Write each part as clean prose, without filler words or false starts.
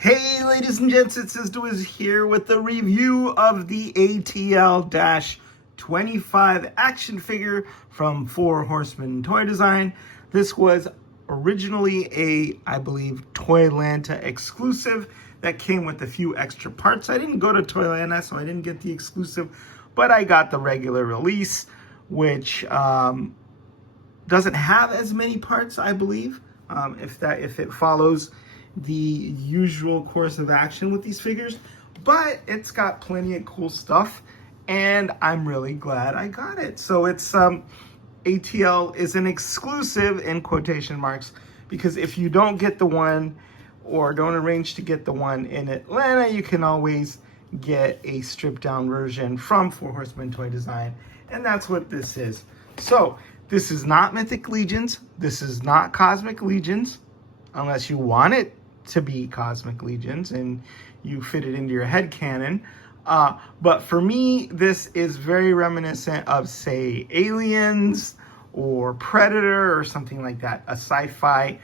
Hey ladies and gents, it's Stu here with the review of the ATL-25 action figure from Four Horsemen Toy Design. This was originally I believe, Toylanta exclusive that came with a few extra parts. I didn't go to Toylanta, so I didn't get the exclusive, but I got the regular release, which doesn't have as many parts, I believe, if it follows the usual course of action with these figures, but it's got plenty of cool stuff and I'm really glad I got it. So it's ATL is an exclusive in quotation marks, because if you don't get the one or don't arrange to get the one in Atlanta, you can always get a stripped down version from Four Horsemen Toy Design, and that's what this is. So this is not Mythic Legions, this is not Cosmic Legions, unless you want it to be Cosmic Legions and you fit it into your head canon. But for me, this is very reminiscent of, say, Aliens or Predator or something like that. A sci-fi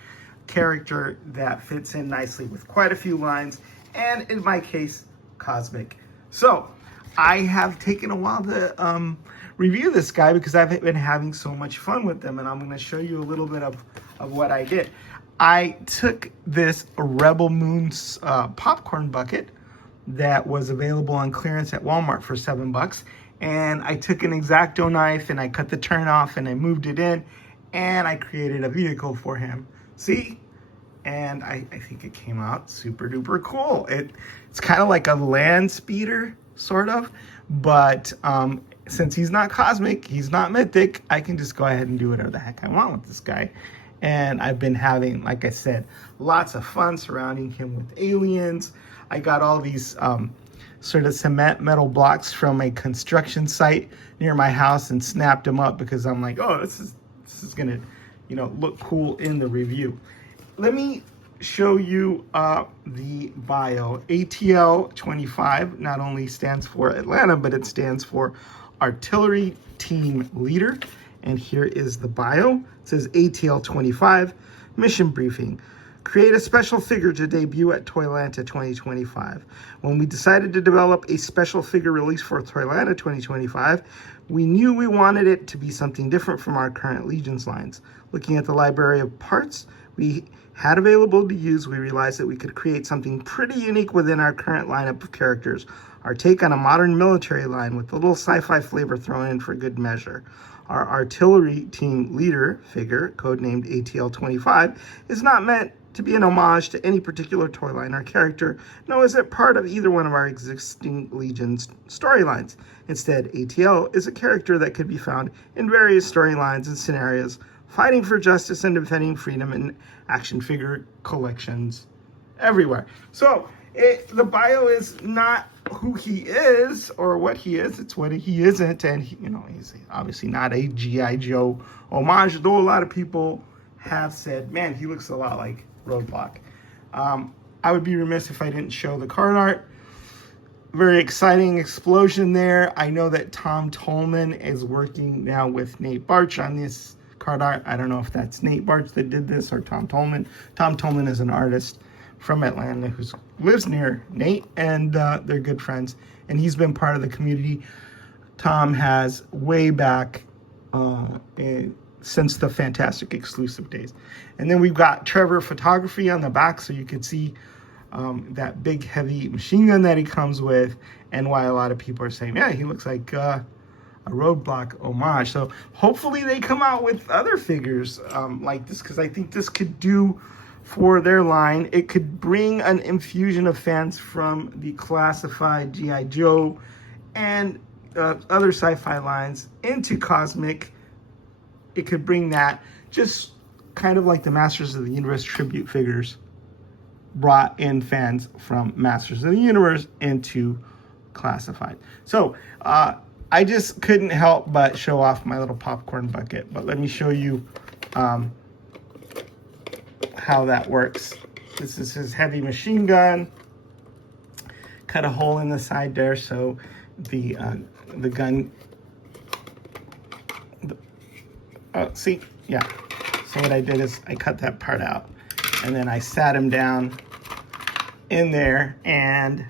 character that fits in nicely with quite a few lines, and in my case, Cosmic. So I have taken a while to review this guy because I've been having so much fun with them, and I'm going to show you a little bit of what I did. I took this Rebel Moon's popcorn bucket that was available on clearance at Walmart for $7, and I took an X-Acto knife and I cut the turn off and I moved it in and I created a vehicle for him. See? And I think it came out super duper cool. It's kind of like a land speeder, sort of, but since he's not cosmic, he's not mythic, I can just go ahead and do whatever the heck I want with this guy. And I've been having, like I said, lots of fun surrounding him with aliens. I got all these sort of cement metal blocks from a construction site near my house and snapped them up because I'm like, oh, this is gonna, look cool in the review. Let me show you the bio. ATL-25 not only stands for Atlanta, but it stands for Artillery Team Leader. And here is the bio. It says ATL-25, mission briefing. Create a special figure to debut at Toylanta 2025. When we decided to develop a special figure release for Toylanta 2025, we knew we wanted it to be something different from our current Legions lines. Looking at the library of parts we had available to use, we realized that we could create something pretty unique within our current lineup of characters. Our take on a modern military line with a little sci-fi flavor thrown in for good measure. Our artillery team leader figure, codenamed ATL-25, is not meant to be an homage to any particular toy line or character, nor is it part of either one of our existing Legions storylines. Instead, ATL is a character that could be found in various storylines and scenarios, fighting for justice and defending freedom in action figure collections everywhere. So, the bio is not who he is or what he is, it's what he isn't, and he's obviously not a G.I. Joe homage, though a lot of people have said, man, he looks a lot like Roadblock. I would be remiss if I didn't show the card art. Very exciting explosion there. I know that Tom Tolman is working now with Nate Barch on this card art. I don't know if that's Nate Barch that did this or Tom Tolman. Tom Tolman is an artist from Atlanta who lives near Nate, and they're good friends, and he's been part of the community. Tom has way back since the Fantastic exclusive days. And then we've got Trevor Photography on the back, so you can see that big heavy machine gun that he comes with, and why a lot of people are saying, yeah, he looks like a Roadblock homage. So hopefully they come out with other figures like this, because I think this could do for their line. It could bring an infusion of fans from the classified G.I. Joe and other sci-fi lines into Cosmic. It could bring that, just kind of like the Masters of the Universe tribute figures brought in fans from Masters of the Universe into classified. So I just couldn't help but show off my little popcorn bucket, but let me show you how that works. This is his heavy machine gun. Cut a hole in the side there so the gun. See, yeah. So what I did is I cut that part out, and then I sat him down in there, and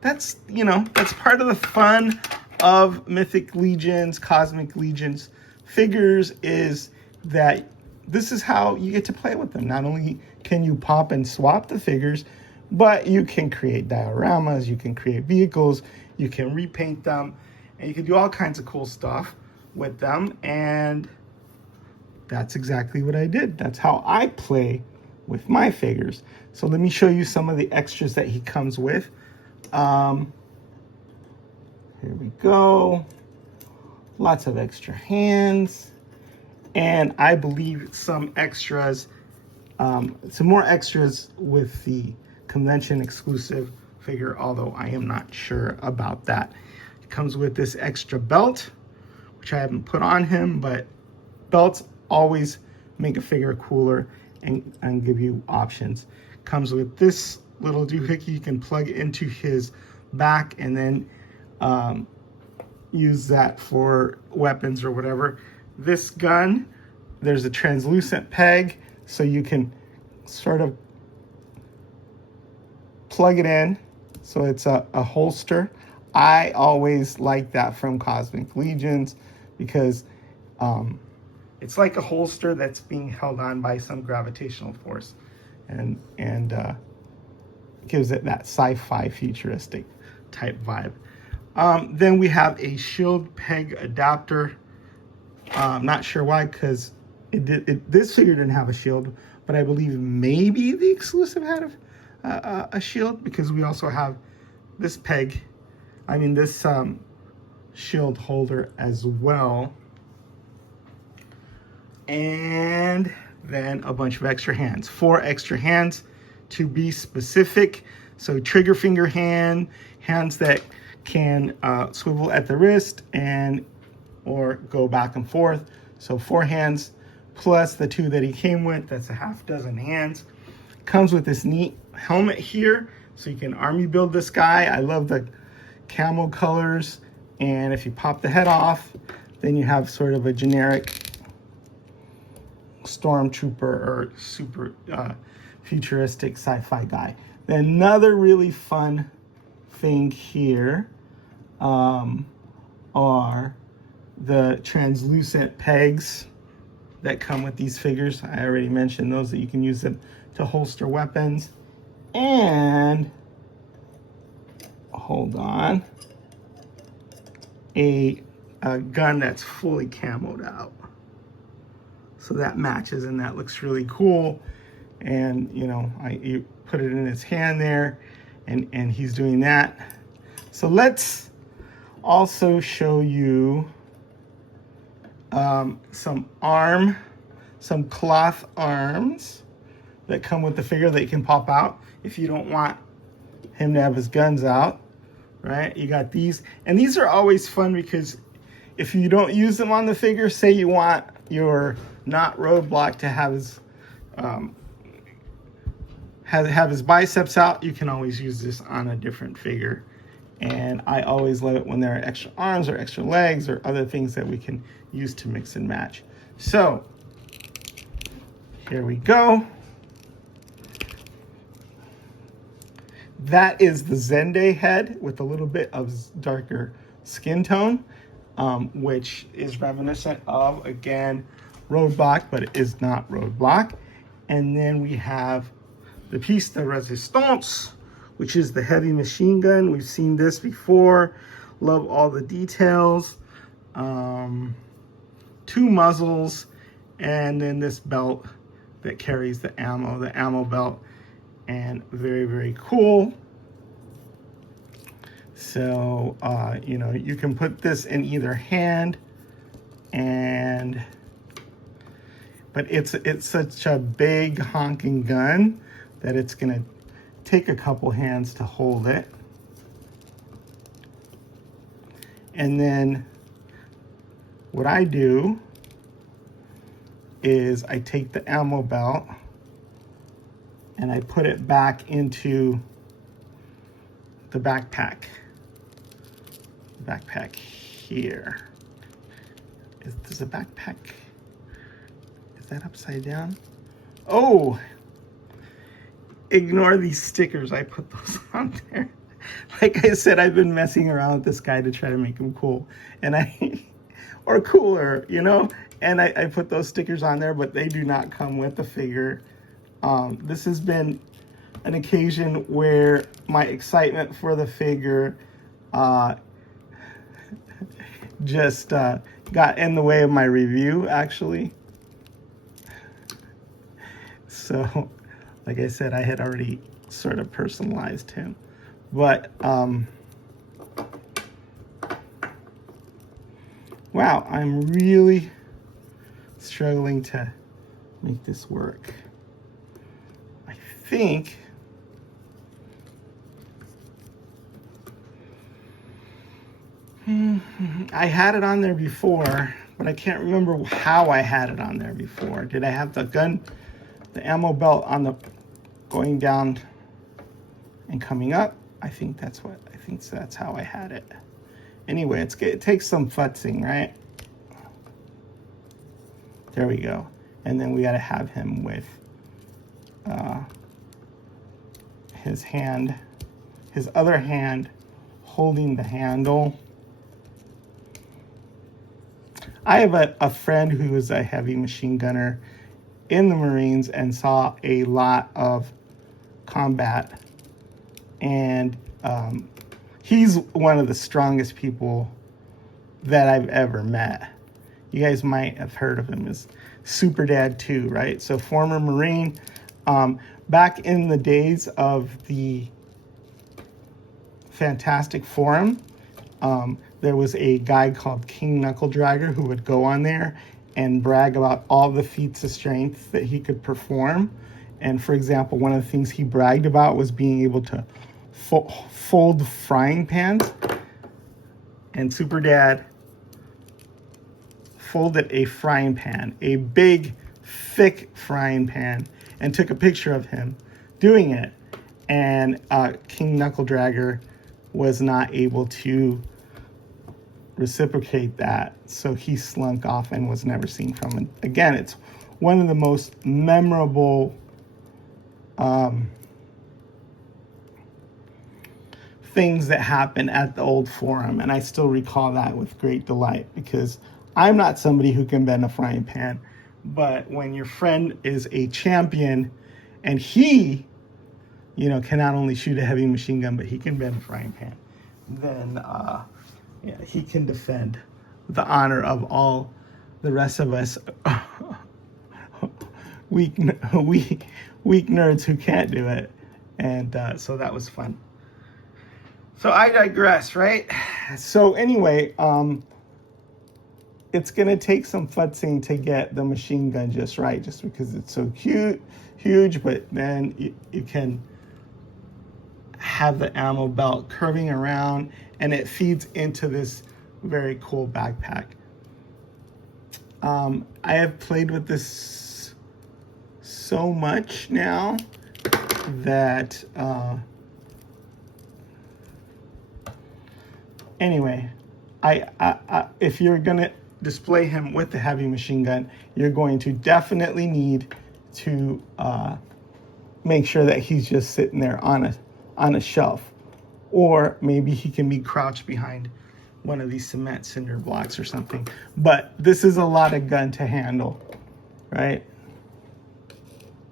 that's, you know, that's part of the fun of Mythic Legions, Cosmic Legions figures, is that this is how you get to play with them. Not only can you pop and swap the figures, but you can create dioramas, you can create vehicles, you can repaint them, and you can do all kinds of cool stuff with them. And that's exactly what I did. That's how I play with my figures. So let me show you some of the extras that he comes with. Here we go. Lots of extra hands. And I believe some extras, some more extras with the convention exclusive figure, although I am not sure about that. It comes with this extra belt, which I haven't put on him, but belts always make a figure cooler and give you options. Comes with this little doohickey you can plug into his back and then use that for weapons or whatever. This gun, there's a translucent peg, so you can sort of plug it in, so it's a holster. I always like that from Cosmic Legions because it's like a holster that's being held on by some gravitational force, and gives it that sci-fi futuristic type vibe. Then we have a shield peg adapter. Not sure why, because this figure didn't have a shield, but I believe maybe the exclusive had a shield, because we also have this peg, this shield holder as well. And then a bunch of extra hands, 4 extra hands to be specific. So trigger finger hands that can swivel at the wrist or go back and forth. So 4 hands plus the 2 that he came with. That's a half dozen hands. Comes with this neat helmet here, so you can army build this guy. I love the camo colors. And if you pop the head off, then you have sort of a generic stormtrooper or super futuristic sci-fi guy. Then another really fun thing here are the translucent pegs that come with these figures. I already mentioned those, that you can use them to holster weapons. And hold on, a gun that's fully camoed out. So that matches, and that looks really cool. And you know, you put it in his hand there, and he's doing that. So let's also show you some cloth arms that come with the figure that you can pop out if you don't want him to have his guns out, right? You got these, and these are always fun because if you don't use them on the figure, say you want your not Roadblock to have his have his biceps out, you can always use this on a different figure. And I always love it when there are extra arms or extra legs or other things that we can use to mix and match. So here we go. That is the Zende head with a little bit of darker skin tone, which is reminiscent of, again, Roadblock, but it is not Roadblock. And then we have the piece de resistance, which is the heavy machine gun. We've seen this before. Love all the details. 2 muzzles, and then this belt that carries the ammo belt, and very, very cool. So, you know, you can put this in either hand, but it's such a big honking gun that it's gonna take a couple hands to hold it. And then what I do is I take the ammo belt and I put it back into the backpack. Backpack here. Is the backpack, is that upside down? Oh, ignore these stickers. I put those on there. Like I said, I've been messing around with this guy to try to make him cool. And or cooler, you know? And I put those stickers on there, but they do not come with the figure. This has been an occasion where my excitement for the figure just got in the way of my review, actually. So, like I said, I had already sort of personalized him. But, wow, I'm really struggling to make this work. I think I had it on there before, but I can't remember how I had it on there before. Did I have the gun, the ammo belt on the going down and coming up? I think that's how I had it. Anyway, it takes some futzing, right? There we go. And then we got to have him with his other hand holding the handle. I have a friend who is a heavy machine gunner in the Marines and saw a lot of combat. And he's one of the strongest people that I've ever met. You guys might have heard of him as Super Dad 2, right? So former Marine. Back in the days of the Fantastic Forum, there was a guy called King Knuckle Dragger who would go on there and brag about all the feats of strength that he could perform. And for example, one of the things he bragged about was being able to fold frying pans. And Super Dad folded a frying pan, a big, thick frying pan, and took a picture of him doing it. And King Knuckle Dragger was not able to reciprocate that, so he slunk off and was never seen from it again. It's one of the most memorable things that happened at the old forum, and I still recall that with great delight, because I'm not somebody who can bend a frying pan, but when your friend is a champion and he, you know, can not only shoot a heavy machine gun, but he can bend a frying pan, then yeah, he can defend the honor of all the rest of us weak nerds who can't do it. And so that was fun. So I digress, right? So anyway, it's gonna take some futzing to get the machine gun just right, just because it's so cute, huge, but then you can have the ammo belt curving around, and it feeds into this very cool backpack. I have played with this so much now that anyway, I if you're gonna display him with the heavy machine gun, you're going to definitely need to make sure that he's just sitting there on a shelf, or maybe he can be crouched behind one of these cement cinder blocks or something. But this is a lot of gun to handle, right?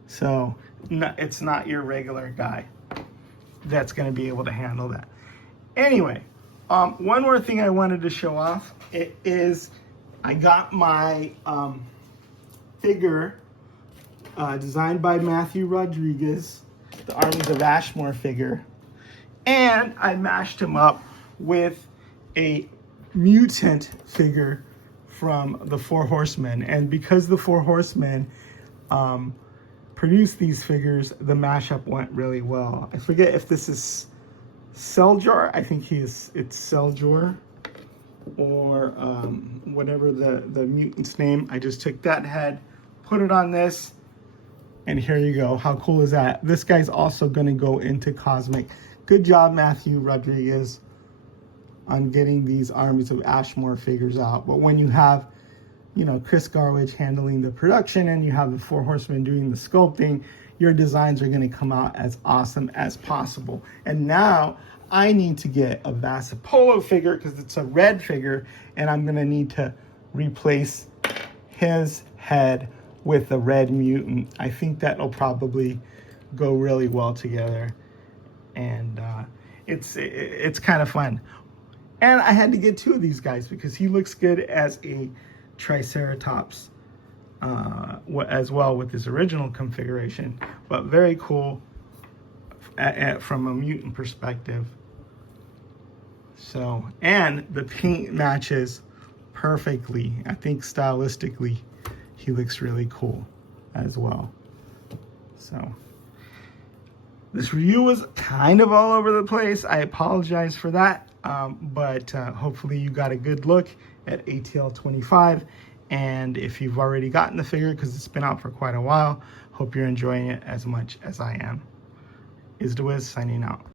So it's not your regular guy that's going to be able to handle that. Anyway, one more thing I wanted to show off is I got my figure designed by Matthew Rodriguez, the Armies of Ashmore figure, and I mashed him up with a mutant figure from the Four Horsemen. And because the Four Horsemen produced these figures, the mashup went really well. I forget if this is Seljor. I think it's Seljor, or whatever the mutant's name. I just took that head, put it on this, and here you go. How cool is that? This guy's also going to go into Cosmic. Good job, Matthew Rodriguez, on getting these Armies of Ashmore figures out. But when you have, you know, Chris Garwich handling the production, and you have the Four Horsemen doing the sculpting, your designs are going to come out as awesome as possible. And now I need to get a Vasapolo figure because it's a red figure, and I'm going to need to replace his head with the red mutant. I think that'll probably go really well together, and it's kind of fun. And I had to get 2 of these guys because he looks good as a Triceratops as well with his original configuration, but very cool from a mutant perspective. So, and the paint matches perfectly. I think stylistically he looks really cool as well. So this review was kind of all over the place. I apologize for that, but hopefully you got a good look at ATL-25. And if you've already gotten the figure, because it's been out for quite a while, hope you're enjoying it as much as I am. Is the Wiz signing out.